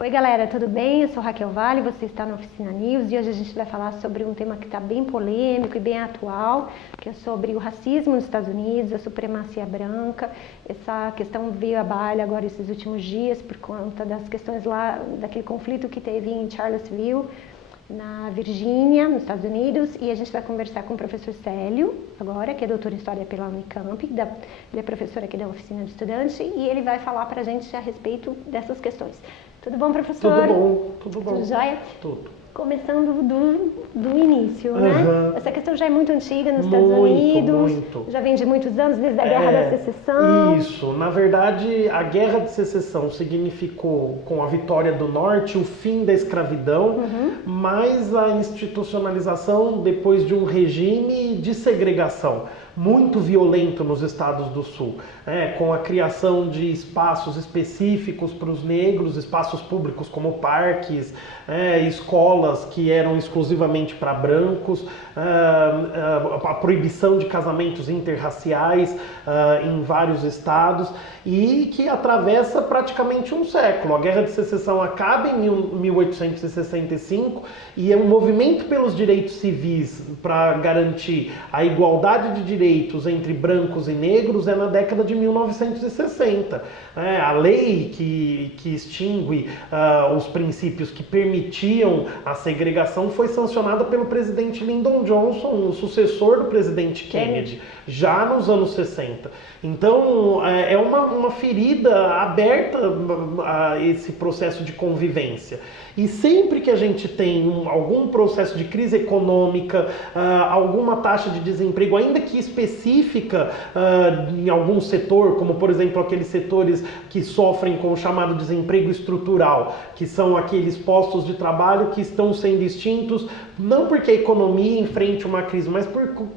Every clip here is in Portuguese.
Oi galera, tudo bem? Eu sou Raquel Vale, você está no Oficina News e hoje a gente vai falar sobre um tema que está bem polêmico e bem atual, que é sobre o racismo nos Estados Unidos, a supremacia branca. Essa questão veio à baila agora esses últimos dias por conta das questões lá, daquele conflito que teve em Charlottesville, na Virgínia, nos Estados Unidos, e a gente vai conversar com o professor Célio, agora, que é doutor em História pela Unicamp, ele é professor aqui da Oficina de Estudante, e ele vai falar para a gente a respeito dessas questões. Tudo bom, professor? Tudo bom, tudo bom. Tudo jóia? Tudo. Começando do início, né? Essa questão já é muito antiga nos Estados Unidos, já vem de muitos anos, desde a Guerra da Secessão. Isso, na verdade, a Guerra de Secessão significou, com a vitória do Norte, o fim da escravidão, mas a institucionalização depois de um regime de segregação muito violento nos estados do Sul, com a criação de espaços específicos para os negros, espaços públicos como parques, escolas que eram exclusivamente para brancos, a proibição de casamentos interraciais em vários estados e que atravessa praticamente um século. A Guerra de Secessão acaba em 1865 e é um movimento pelos direitos civis para garantir a igualdade de direitos entre brancos e negros na década de 1960. A lei que extingue os princípios que permitiam a segregação foi sancionada pelo presidente Lyndon Johnson, o sucessor do presidente Kennedy, já nos anos 60. Então, é uma ferida aberta a esse processo de convivência. E sempre que a gente tem algum processo de crise econômica, alguma taxa de desemprego, ainda que específica em algum setor, como por exemplo aqueles setores que sofrem com o chamado desemprego estrutural, que são aqueles postos de trabalho que estão sendo extintos, não porque a economia enfrente uma crise, mas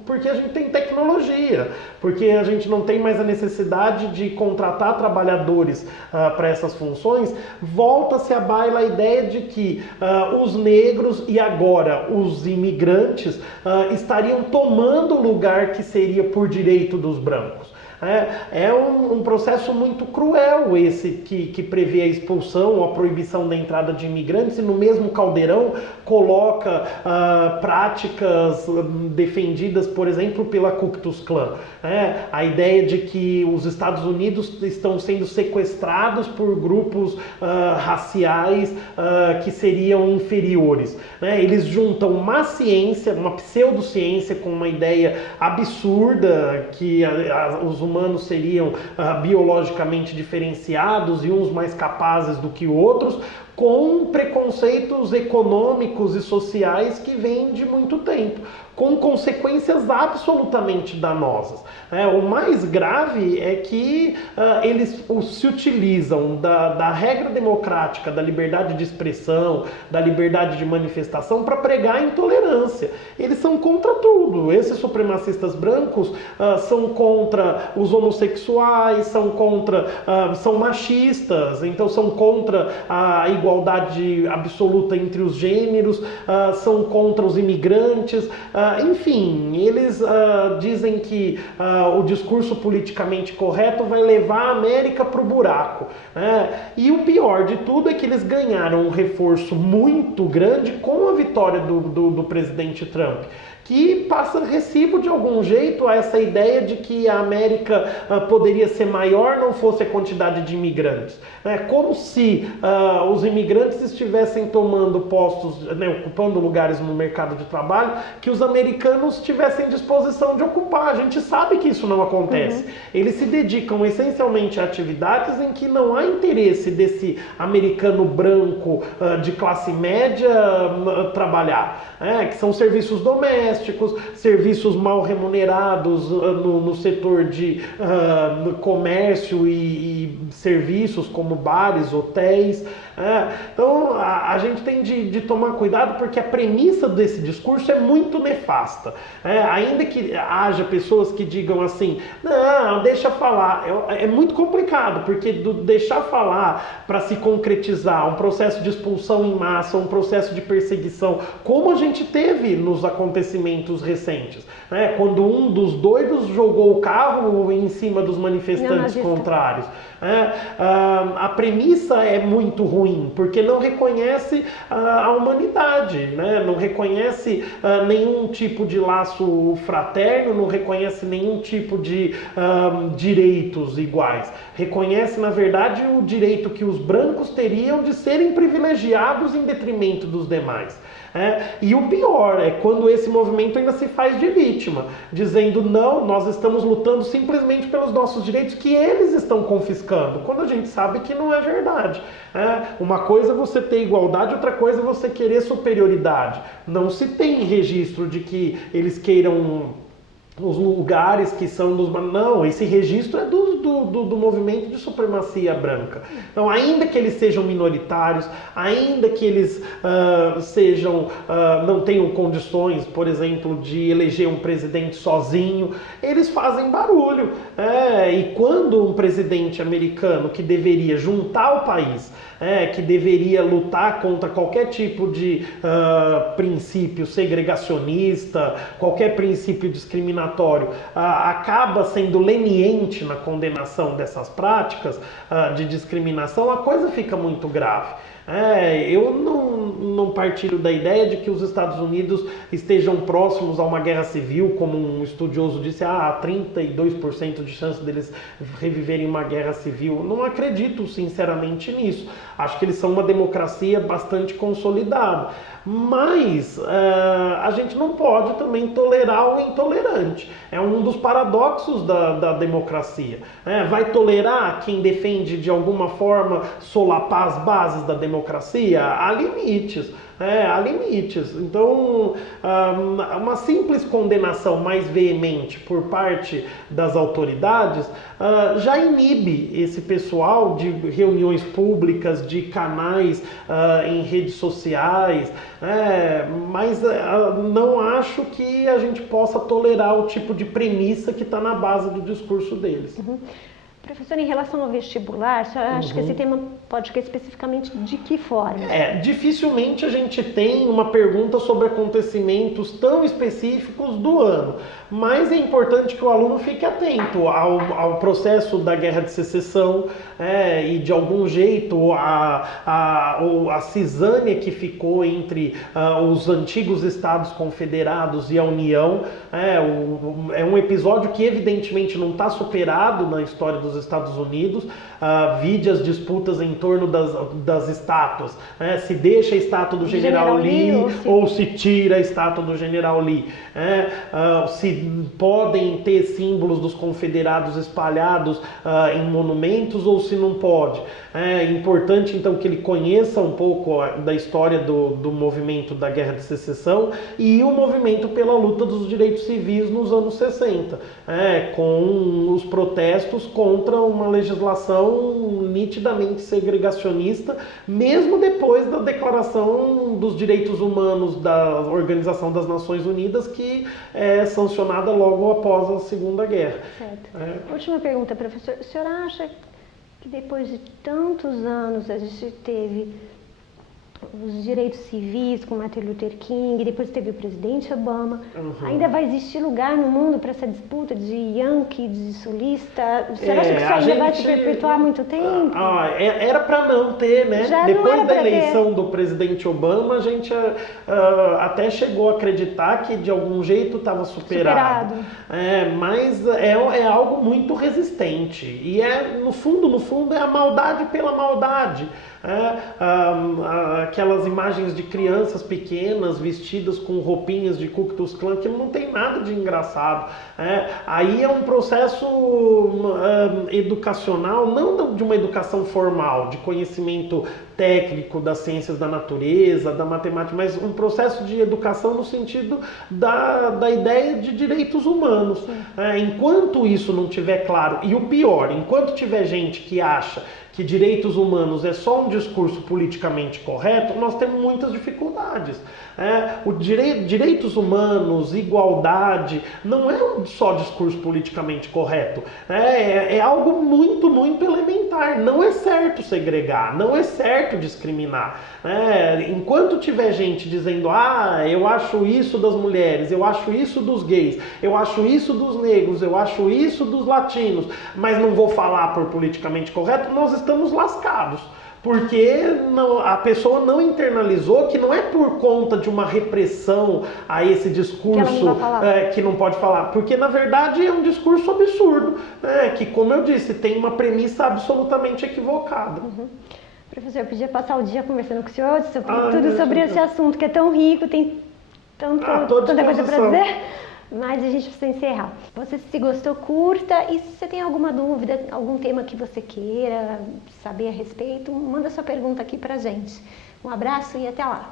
porque a gente tem tecnologia, porque a gente não tem mais a necessidade de contratar trabalhadores para essas funções, volta-se à baila a ideia de que os negros e agora os imigrantes estariam tomando o lugar que seria por direito dos brancos. É um processo muito cruel esse que prevê a expulsão ou a proibição da entrada de imigrantes e no mesmo caldeirão coloca práticas defendidas, por exemplo, pela Ku Klux Klan. A ideia de que os Estados Unidos estão sendo sequestrados por grupos raciais que seriam inferiores. Eles juntam uma ciência, uma pseudociência com uma ideia absurda que os humanos seriam biologicamente diferenciados e uns mais capazes do que outros, com preconceitos econômicos e sociais que vêm de muito tempo, com consequências absolutamente danosas. O mais grave é que eles se utilizam da regra democrática, da liberdade de expressão, da liberdade de manifestação para pregar a intolerância. Eles são contra tudo. Esses supremacistas brancos são contra os homossexuais, são machistas, então são contra a igualdade absoluta entre os gêneros, são contra os imigrantes, enfim, eles dizem que o discurso politicamente correto vai levar a América para o buraco. E o pior de tudo é que eles ganharam um reforço muito grande com a vitória do presidente Trump, que passa recibo de algum jeito a essa ideia de que a América poderia ser maior não fosse a quantidade de imigrantes. Como se os imigrantes estivessem tomando postos, ocupando lugares no mercado de trabalho que os americanos tivessem disposição de ocupar. A gente sabe que isso não acontece. Eles se dedicam essencialmente a atividades em que não há interesse desse americano branco de classe média trabalhar, que são serviços domésticos, serviços mal remunerados no setor de comércio e serviços como bares, hotéis. Então a gente tem de tomar cuidado porque a premissa desse discurso é muito nefasta. Ainda que haja pessoas que digam assim, não, deixa falar, é muito complicado, porque do deixar falar para se concretizar um processo de expulsão em massa, um processo de perseguição, como a gente teve nos acontecimentos acontecimentos recentes, né? Quando um dos doidos jogou o carro em cima dos manifestantes contrários. A premissa é muito ruim, porque não reconhece a humanidade, né? Não reconhece nenhum tipo de laço fraterno, não reconhece nenhum tipo de direitos iguais. Reconhece, na verdade, o direito que os brancos teriam de serem privilegiados em detrimento dos demais. E o pior é quando esse movimento ainda se faz de vítima, dizendo não, nós estamos lutando simplesmente pelos nossos direitos que eles estão confiscando, quando a gente sabe que não é verdade. Uma coisa é você ter igualdade, outra coisa é você querer superioridade. Não se tem registro de que eles queiram os lugares que são dos... Não, esse registro é do movimento de supremacia branca. Então, ainda que eles sejam minoritários, ainda que eles não tenham condições, por exemplo, de eleger um presidente sozinho, eles fazem barulho. E quando um presidente americano que deveria juntar o país, que deveria lutar contra qualquer tipo de princípio segregacionista, qualquer princípio discriminatório, acaba sendo leniente na condenação dessas práticas de discriminação, a coisa fica muito grave. Eu não partilho da ideia de que os Estados Unidos estejam próximos a uma guerra civil, como um estudioso disse, há 32% de chance deles reviverem uma guerra civil. Não acredito sinceramente nisso. Acho que eles são uma democracia bastante consolidada. Mas a gente não pode também tolerar o intolerante. É um dos paradoxos da democracia. Vai tolerar quem defende de alguma forma solapar as bases da democracia? Há limites. Há limites. Então, uma simples condenação mais veemente por parte das autoridades já inibe esse pessoal de reuniões públicas, de canais em redes sociais, mas não acho que a gente possa tolerar o tipo de premissa que está na base do discurso deles. Uhum. Professor, em relação ao vestibular, você acha que esse tema pode ficar especificamente de que forma? Dificilmente a gente tem uma pergunta sobre acontecimentos tão específicos do ano, mas é importante que o aluno fique atento ao processo da Guerra de Secessão e de algum jeito a cisânia que ficou entre os antigos Estados Confederados e a União. É um episódio que evidentemente não está superado na história dos Estados Unidos. Vide as disputas em torno das estátuas, se deixa a estátua do General Lee ou se tira a estátua do General Lee, se podem ter símbolos dos confederados espalhados em monumentos ou se não pode. É importante então que ele conheça um pouco da história do movimento da Guerra de Secessão e o movimento pela luta dos direitos civis nos anos 60, com os protestos contra uma legislação nitidamente segregacionista, mesmo depois da Declaração dos Direitos Humanos da Organização das Nações Unidas, que é sancionada logo após a Segunda Guerra. Certo. Última pergunta, professor. O senhor acha que depois de tantos anos a gente teve os direitos civis com Martin Luther King, depois teve o presidente Obama, ainda vai existir lugar no mundo para essa disputa de Yankee, de sulista? Você acha que isso ainda vai se perpetuar há muito tempo? Era para não ter, né? Depois da eleição do presidente Obama, a gente até chegou a acreditar que de algum jeito estava superado. Mas é algo muito resistente. E no fundo, é a maldade pela maldade. Aquelas imagens de crianças pequenas vestidas com roupinhas de Ku Klux Klan, que não tem nada de engraçado. Aí é um processo educacional, não de uma educação formal, de conhecimento técnico das ciências da natureza, da matemática, mas um processo de educação no sentido da ideia de direitos humanos. Enquanto isso não tiver claro, e o pior, enquanto tiver gente que acha que direitos humanos é só um discurso politicamente correto, nós temos muitas dificuldades. Direitos humanos, igualdade, não é só discurso politicamente correto. É algo muito, muito elementar lugar. Não é certo segregar, não é certo discriminar. Enquanto tiver gente dizendo, eu acho isso das mulheres, eu acho isso dos gays, eu acho isso dos negros, eu acho isso dos latinos, mas não vou falar por politicamente correto, nós estamos lascados. Porque a pessoa não internalizou que não é por conta de uma repressão a esse discurso que não pode falar. Porque, na verdade, é um discurso absurdo, que, como eu disse, tem uma premissa absolutamente equivocada. Professor, eu podia passar o dia conversando com o senhor sobre sobre esse assunto que é tão rico, tem tanta coisa para dizer. Mas a gente precisa encerrar. Você, se gostou, curta. E se você tem alguma dúvida, algum tema que você queira saber a respeito, manda sua pergunta aqui pra gente. Um abraço e até lá.